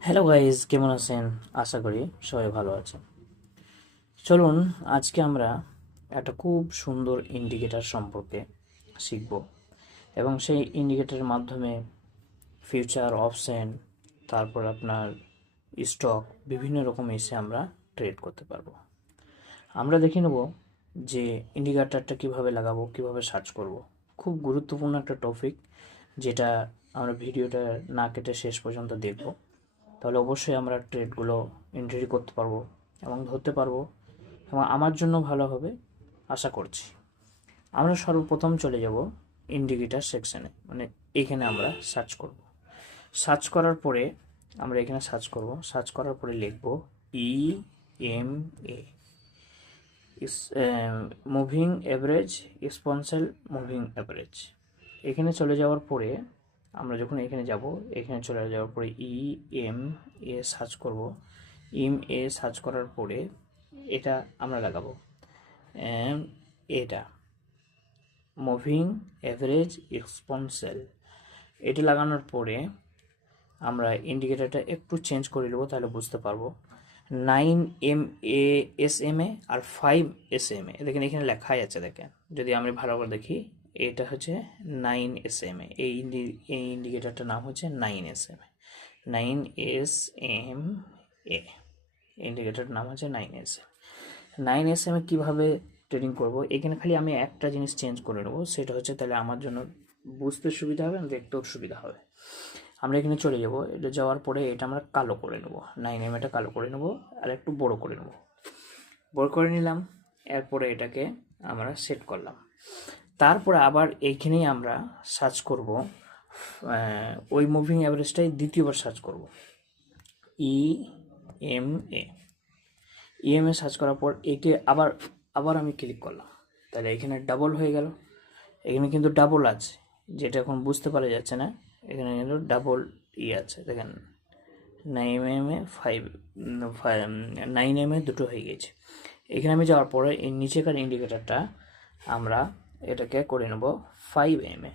Hello guys কেমন আছেন? আশা করি সবাই ভালো আছেন। চলুন, আজকে আমরা একটা খুব সুন্দর ইন্ডিকেটার সম্পর্কে শিখব এবং সেই ইন্ডিকেটারের মাধ্যমে ফিউচার অপশন তারপর আপনার স্টক বিভিন্ন রকম এসে আমরা ট্রেড করতে পারব। আমরা দেখে নেব যে ইন্ডিকেটারটা কীভাবে লাগাবো, কীভাবে সার্চ করব। খুব গুরুত্বপূর্ণ একটা টপিক যেটা আমরা ভিডিওটা না কেটে শেষ পর্যন্ত দেখব। তাহলে অবশ্যই আমরা ট্রেডগুলো এন্ট্রি করতে পারব এবং ধরতে পারব এবং আমার জন্য ভালো হবে, আশা করছি। আমরা সর্বপ্রথম চলে যাব ইন্ডিকেটার সেকশানে মানে এখানে আমরা সার্চ করব। সার্চ করার পরে আমরা এখানে সার্চ করব। সার্চ করার পরে লিখব E M A moving average exponential moving average এখানে চলে যাওয়ার পরে আমরা যখন এখানে যাব, এখানে চলে যাওয়ার পরে ই এম এ সার্চ করব। ইম এ সার্চ করার পরে এটা আমরা লাগাবো। এটা। মুভিং অ্যাভারেজ এক্সপন্সাল এটা লাগানোর পরে আমরা ইন্ডিকেটারটা একটু চেঞ্জ করে নেব, তাহলে বুঝতে পারব। Nine M A S M A R five S M A দেখেন এখানে লেখাই আছে, দেখেন। যদি আমি ভালো করে দেখি এটা হচ্ছে নাইন এস এম এ এই এই ইন্ডিকেটারটার নাম হচ্ছে nine S M A nine S M A ইন্ডিকেটারটার নাম হচ্ছে nine S M nine S M A কীভাবে ট্রেডিং করব? এখানে খালি আমি একটা জিনিস চেঞ্জ করে নেব, সেটা হচ্ছে তাহলে আমার জন্য বুঝতে সুবিধা হবে দেখতেও সুবিধা হবে। আমরা এখানে চলে যাব, এটা যাওয়ার পরে এটা আমরা কালো করে নেব। নাইন এম এটা কালো করে নেব আর একটু বড় করে নেব। বড় করে নিলাম, এরপরে এটাকে আমরা সেট করলাম। তারপরে আবার এইখানেই আমরা সার্চ করব। ওই মুভিং অ্যাভারেজটাই দ্বিতীয়বার সার্চ করব। E M A M A search করার পর একে আবার আবার আমি ক্লিক করলাম। তাহলে এখানে ডাবল হয়ে গেল। এখানে কিন্তু ডাবল আছে। যেটা এখন বুঝতে পারা যাচ্ছে না। এখানে কিন্তু ডাবল ই আছে। দেখেন nine M A five nine M A দুটো হয়ে গেছে। এখানে আমি যাওয়ার পরে এই নিচেকার ইন্ডিকেটারটা আমরা এটাকে করে নেব five M A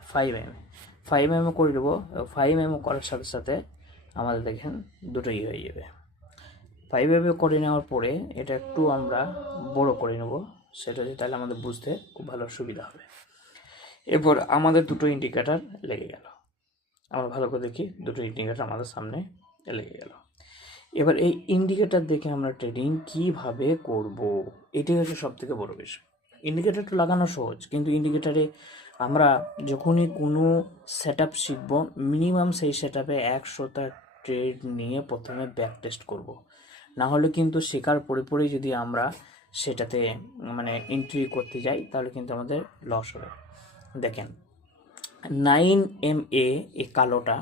five M A five M A করে নেব ফাইভ এম করার সাথে সাথে আমাদের দেখেন দুটোই হয়ে যাবে। ফাইভ এম এ করে নেওয়ার পরে এটা একটু আমরা বড় করে নেব, সেটা হচ্ছে তাহলে আমাদের বুঝতে খুব ভালো সুবিধা হবে। এরপর আমাদের দুটো ইন্ডিকেটার লেগে গেল। আমরা ভালো করে দেখি দুটো ইন্ডিকেটার আমাদের সামনে লেগে গেল। এবার এই ইন্ডিকেটার দেখে আমরা ট্রেডিং কীভাবে করব, এটাই হচ্ছে সব থেকে বড় বিষয়। ইন্ডিকেটারটা লাগানো সহজ, কিন্তু ইন্ডিকেটারে আমরা যখনই কোনো সেট আপ শিখব মিনিমাম সেই সেট আপে একশোটা ট্রেড নিয়ে প্রথমে ব্যাক টেস্ট করব। না হলে কিন্তু শেখার পরে পরেই যদি আমরা সেটাতে মানে এন্ট্রি করতে যাই, তাহলে কিন্তু আমাদের লস হবে দেখেন নাইন এম এ এই কালোটা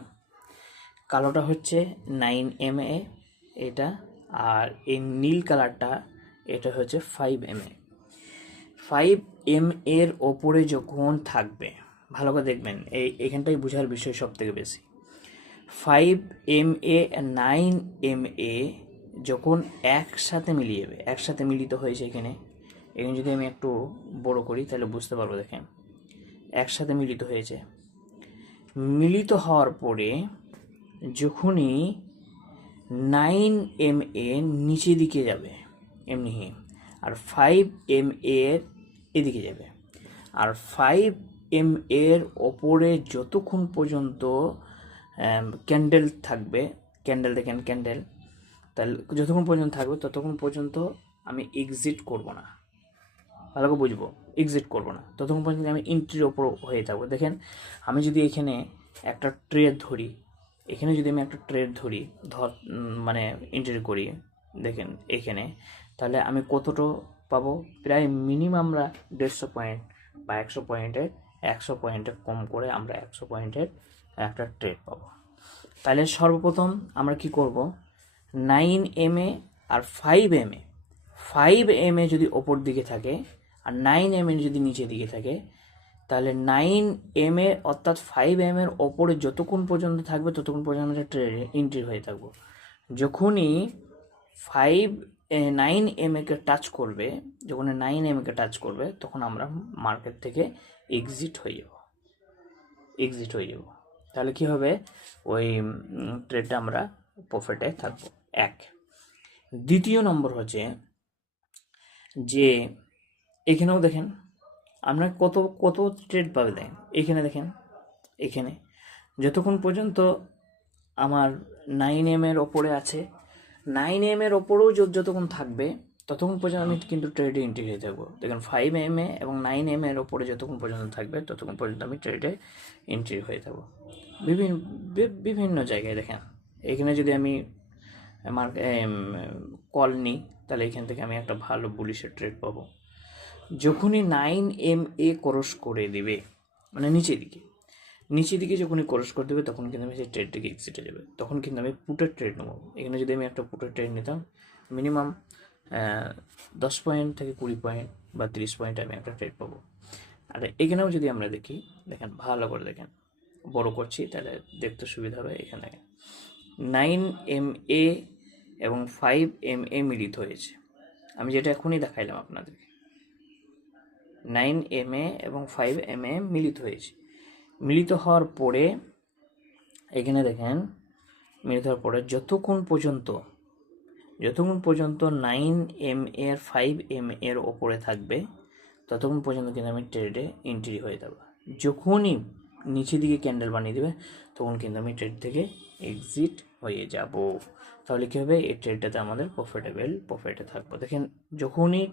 কালোটা হচ্ছে নাইন এম এ এটা, আর এই নীল কালারটা, এটা হচ্ছে five M A five M এর ওপরে যখন থাকবে, ভালো করে দেখবেন, এই এখানটাই বোঝার বিষয় সব থেকে বেশি। Five M A nine M A যখন একসাথে মিলিয়ে যাবে, একসাথে মিলিত হয়েছে এখানে এখানে যদি আমি একটু বড় করি, তাহলে বুঝতে পারব, দেখেন, একসাথে মিলিত হয়েছে। মিলিত হওয়ার পরে যখনই নাইন এম এ নিচে দিকে যাবে, এমনি আর ফাইভ এম এর এদিকে যাবে। আর ফাইভ এম এর ওপরে যতক্ষণ পর্যন্ত ক্যান্ডেল থাকবে ক্যান্ডেল দেখেন ক্যান্ডেল তাহলে যতক্ষণ পর্যন্ত থাকবে, ততক্ষণ পর্যন্ত আমি এক্সিট করব না। ভালো করে বুঝব এক্সিট করব না। ততক্ষণ পর্যন্ত আমি এন্ট্রির ওপর হয়ে থাকব। দেখেন, আমি যদি এখানে একটা ট্রেড ধরি, এখানে যদি আমি একটা ট্রেড ধরি, ধর মানে এন্ট্রি করি দেখেন এখানে, তাহলে আমি কতটা পাবো? প্রায় মিনিমাম আমরা দেড়শো পয়েন্ট বা একশো পয়েন্টের একশো পয়েন্টে কম করে আমরা একশো পয়েন্টের একটা ট্রেড পাবো। তাহলে সর্বপ্রথম আমরা কি করব? Nine M A R five M A five M A যদি ওপর দিকে থাকে আর নাইন এম এ যদি নিচের দিকে থাকে, তাহলে নাইন এম এ অর্থাৎ ফাইভ এম এর ওপরে যতক্ষণ পর্যন্ত থাকবে ততক্ষণ পর্যন্ত আমরা ট্রেড এন্ট্রি হয়ে থাকব। যখনই ফাইভ নাইন এম একে টাচ করবে, যখন নাইন এম একে টাচ করবে, তখন আমরা মার্কেট থেকে এক্সিট হয়ে যাব। এক্সিট হয়ে যাব। তাহলে কি হবে? ওই ট্রেডটা আমরা প্রফিটে থাকব। এক। দ্বিতীয় নম্বর হচ্ছে যে, এখানেও দেখেন, আমরা কত কত ট্রেড পাবে দেন এখানে দেখেন, এখানে। যতক্ষণ পর্যন্ত আমার নাইন এম এর ওপরে আছে নাইন এম এর ওপরেও যত- যতক্ষণ থাকবে, ততক্ষণ পর্যন্ত আমি কিন্তু ট্রেডে এন্ট্রি হয়ে থাকব দেখুন ফাইভ এম এ এবং নাইন এম এর ওপরে যতক্ষণ পর্যন্ত থাকবে, ততক্ষণ পর্যন্ত আমি ট্রেডে এন্ট্রি হয়ে থাকব বিভিন্ন বিভিন্ন জায়গায় দেখেন, এখানে যদি আমি আমার কল নিই, তাহলে এখান থেকে আমি একটা ভালো বুলিশের ট্রেড পাবো। যখনই নাইন এম এ ক্রস করে দিবে মানে নিচের দিকে নিচের দিকে যখনই ক্রস করে দেবে, তখন কিন্তু আমি সেই ট্রেড থেকে এক্সিটে যাবে। তখন কিন্তু আমি পুটের ট্রেড নেব। এখানে যদি আমি একটা পুটের ট্রেড নিতাম মিনিমাম দশ পয়েন্ট থেকে কুড়ি পয়েন্ট বা তিরিশ পয়েন্ট আমি একটা ট্রেড পাবো। আর এখানেও যদি আমরা দেখি, দেখেন ভালো করে দেখেন, বড় করছি, তাহলে দেখতে সুবিধা হবে। এখানে নাইন এম এ এবং ফাইভ এম এ মিলিত হয়েছে। আমি যেটা এখনই দেখাইলাম আপনাদেরকে নাইন এম এ এবং ফাইভ এম এ মিলিত হয়েছে। মিলিত হওয়ার পরে, এখানে দেখেন, মিলিত হওয়ার পরে যতক্ষণ পর্যন্ত যতক্ষণ পর্যন্ত নাইন এম এর ফাইভ এম এর ওপরে থাকবে, ততক্ষণ পর্যন্ত কিন্তু আমি ট্রেডে এন্ট্রি হয়ে যাব। যখনই নিচের দিকে ক্যান্ডেল বানিয়ে দেবে, তখন কিন্তু আমি ট্রেড থেকে এক্সিট হয়ে যাব। তাহলে কী হবে? এই ট্রেডটাতে আমাদের প্রফিটেবল প্রফিটে থাকব। দেখেন, যখনই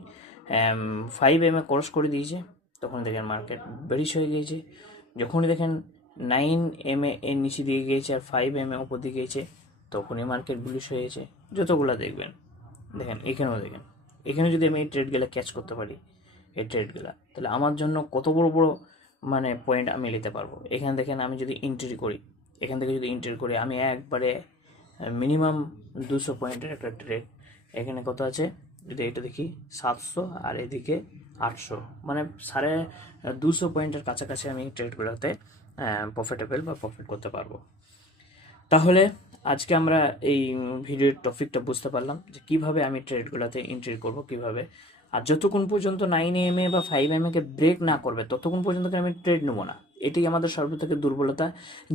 ফাইভ এম এ ক্রস করে দিয়েছে, তখন দেখেন মার্কেট বেরিশ হয়ে গিয়েছে। যখনই দেখেন নাইন এম এ এর নিচে দিয়ে গিয়েছে আর ফাইভ এম এ ওপর দিয়ে গিয়েছে, তখনই মার্কেট বুলিশ হয়েছে যতগুলো দেখবেন, দেখেন, এখানেও দেখেন। এখানে যদি আমি এই ট্রেডগুলো ক্যাচ করতে পারি, এই ট্রেডগুলো তাহলে আমার জন্য কত বড় বড় মানে পয়েন্ট আমি নিতে পারব? এখানে দেখেন আমি যদি এন্ট্রি করি, এখান থেকে যদি এন্ট্রি করি, আমি একবারে মিনিমাম দুশো পয়েন্টের একটা ট্রেড এখানে কত আছে? যদি এটা দেখি, সাতশো, আর এদিকে আটশো। মানে সাড়ে দুশো পয়েন্টের কাছাকাছি আমি ট্রেডগুলোতে প্রফিটেবল বা প্রফিট করতে পারব। তাহলে আজকে আমরা এই ভিডিওর টপিকটা বুঝতে পারলাম যে কীভাবে আমি ট্রেডগুলোতে এন্ট্রি করব, কীভাবে। আর যতক্ষণ পর্যন্ত নাইন এম এ বা ফাইভ এম এ কে ব্রেক না করবে, ততক্ষণ পর্যন্ত আমি ট্রেড নেব না। এটি আমাদের সর্বথেকে দুর্বলতা।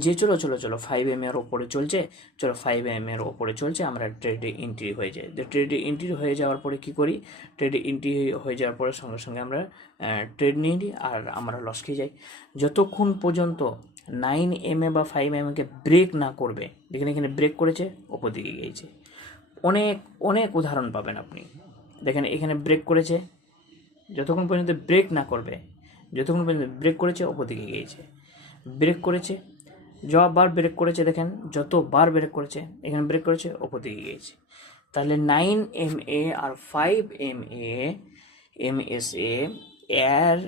যে চলো চলো চলো ফাইভ এম এর ওপরে চলছে। চলো ফাইভ এম এর ওপরে চলছে, আমরা ট্রেডে এন্ট্রি হয়ে যাই। তো ট্রেডে এন্ট্রি হয়ে যাওয়ার পরে কি করি? ট্রেডে এন্ট্রি হয়ে যাওয়ার পরে সঙ্গে সঙ্গে আমরা ট্রেড নিয়ে নিই আর আমরা লস খেয়ে যাই। যতক্ষণ পর্যন্ত নাইন এম এ বা ফাইভ এম কে ব্রেক না করবে দেখেন এখানে ব্রেক করেছে, ওপর দিকে গিয়েছে। অনেক অনেক উদাহরণ পাবেন আপনি। দেখেন, এখানে ব্রেক করেছে। যতক্ষণ পর্যন্ত ব্রেক না করবে যতক্ষণ পর্যন্ত ব্রেক করেছে, ওপর দিকে গিয়েছে। ব্রেক করেছে, যতবার ব্রেক করেছে, দেখেন, যতবার ব্রেক করেছে, এখানে ব্রেক করেছে, ওপর দিকে গিয়েছে। তাহলে nine M A R five M A M S A এর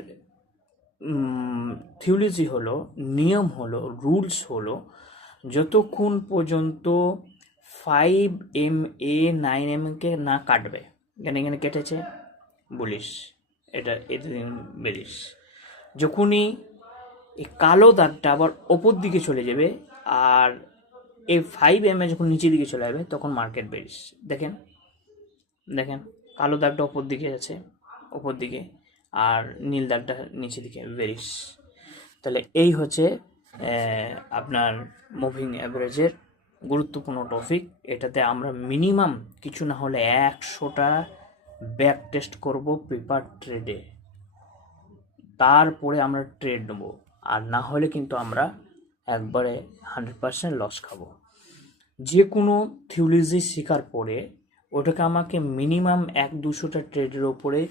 থিওলজি হলো, নিয়ম হলো রুলস হলো, যতক্ষণ পর্যন্ত ফাইভ এম এ নাইন এমকে না কাটবে। এখানে এখানে কেটেছে? বলিস এটা এটা বেরিস যখনই এই কালো দাগটা আবার ওপর দিকে চলে যাবে আর এই ফাইভ এম এ যখন নিচের দিকে চলে যাবে তখন মার্কেট বেরিস দেখেন দেখেন, কালো দাগটা ওপর দিকে আছে, ওপর দিকে, আর নীল দাগটা নিচের দিকে বেরিস তাহলে এই হচ্ছে আপনার মুভিং অ্যাভারেজের গুরুত্বপূর্ণ টপিক এটাতে আমরা মিনিমাম কিছু না হলে একশোটা ব্যাক টেস্ট করব পেপার ট্রেডে তারপরে আমরা ট্রেড নেব। আর না হলে কিন্তু আমরা একবারে হান্ড্রেড পার্সেন্ট লস খাব। যে কোনো থিওলজি শেখার পরে ওটাকে আমাকে মিনিমাম এক দুশোটা ট্রেডের ওপরে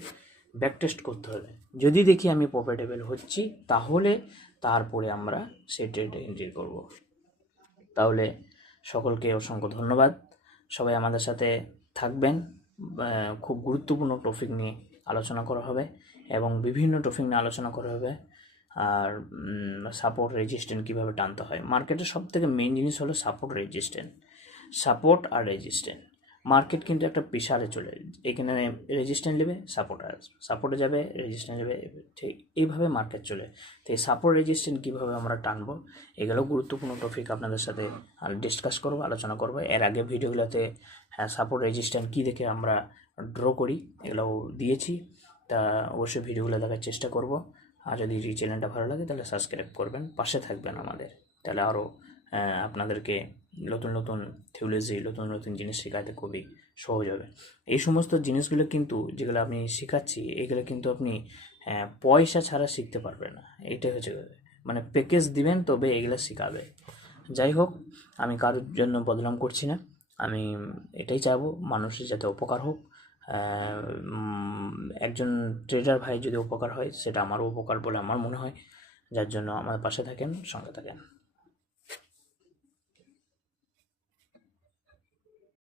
ব্যাক টেস্ট করতে হবে। যদি দেখি আমি প্রফিটেবল হচ্ছি, তাহলে তারপরে আমরা সেই ট্রেডে এন্ট্রি করব। তাহলে সকলকে অসংখ্য ধন্যবাদ। সবাই আমাদের সাথে থাকবেন খুব গুরুত্বপূর্ণ টপিক নিয়ে। আলোচনা করা হবে এবং বিভিন্ন টপিক নিয়ে আলোচনা করা হবে। আর সাপোর্ট রেজিস্ট্যান্ট কীভাবে টানতে হয়? মার্কেটের সব থেকে মেন জিনিস হলো সাপোর্ট রেজিস্ট্যান্ট সাপোর্ট আর রেজিস্ট্যান্ট মার্কেট কিন্তু একটা প্রেশারে চলে এখানে রেজিস্ট্যান্ট নেবে সাপোর্ট সাপোর্টে যাবে রেজিস্ট্যান্ট যাবে ঠিক এইভাবে মার্কেট চলে। তো এই সাপোর্ট রেজিস্ট্যান্ট কীভাবে আমরা টানবো, এগুলো গুরুত্বপূর্ণ টপিক আপনাদের সাথে ডিসকাস করব, আলোচনা করব। এর আগে ভিডিওগুলোতে হ্যাঁ সাপোর্ট রেজিস্ট্যান্ট কী দেখে আমরা ড্র করি, এগুলোও দিয়েছি। তা অবশ্যই ভিডিওগুলো দেখার চেষ্টা করব। আর যদি এই চ্যানেলটা ভালো লাগে, তাহলে সাবস্ক্রাইব করবেন, পাশে থাকবেন আমাদের। তাহলে আরও আপনাদেরকে নতুন নতুন থিওলজি নতুন নতুন জিনিস শেখাতে খুবই সহজ হবে। এই সমস্ত জিনিসগুলো কিন্তু, যেগুলো আপনি শেখাচ্ছি, এগুলো কিন্তু আপনি পয়সা ছাড়া শিখতে পারবেন না। এইটাই হচ্ছে মানে প্যাকেজ দিবেন, তবে এগুলো শেখাবে। যাই হোক, আমি কারোর জন্য বদনাম করছি না। আমি এটাই চাইব, মানুষের যাতে উপকার হোক। একজন ট্রেডার ভাই যদি উপকার হয়, সেটা আমারও উপকার বলে আমার মনে হয়। যার জন্য আমার পাশে থাকেন, সঙ্গে থাকেন।